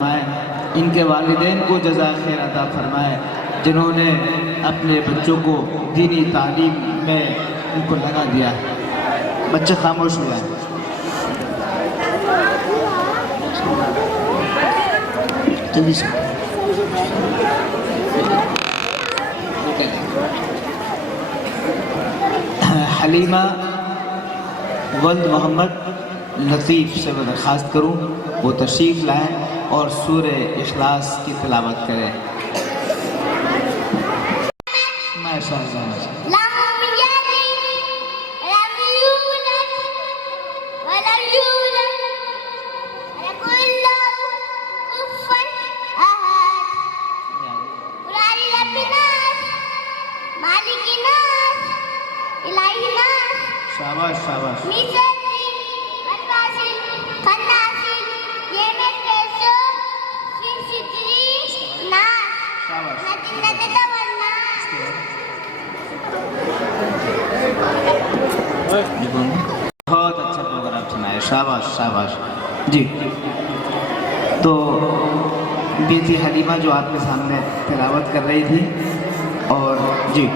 फरमाए, इनके वालिदैन को जज़ा खैर अता फरमाए जिन्होंने अपने बच्चों को दीनी तालीम में उनको लगा दिया है। बच्चे खामोश हुआ है। हलीमा वल्द मोहम्मद लतीफ़ से मैं दरख्वास्त करूँ वो तशरीफ़ लाएँ और सूरह इखलास की तिलावत करें। माशाअल्लाह। शाबाश शाबाश। बहुत अच्छा प्रोग्राम सुनाया, शाबाश शाबाश जी। तो बेटी हलीमा जो आपके सामने तिलावत कर रही थी और जी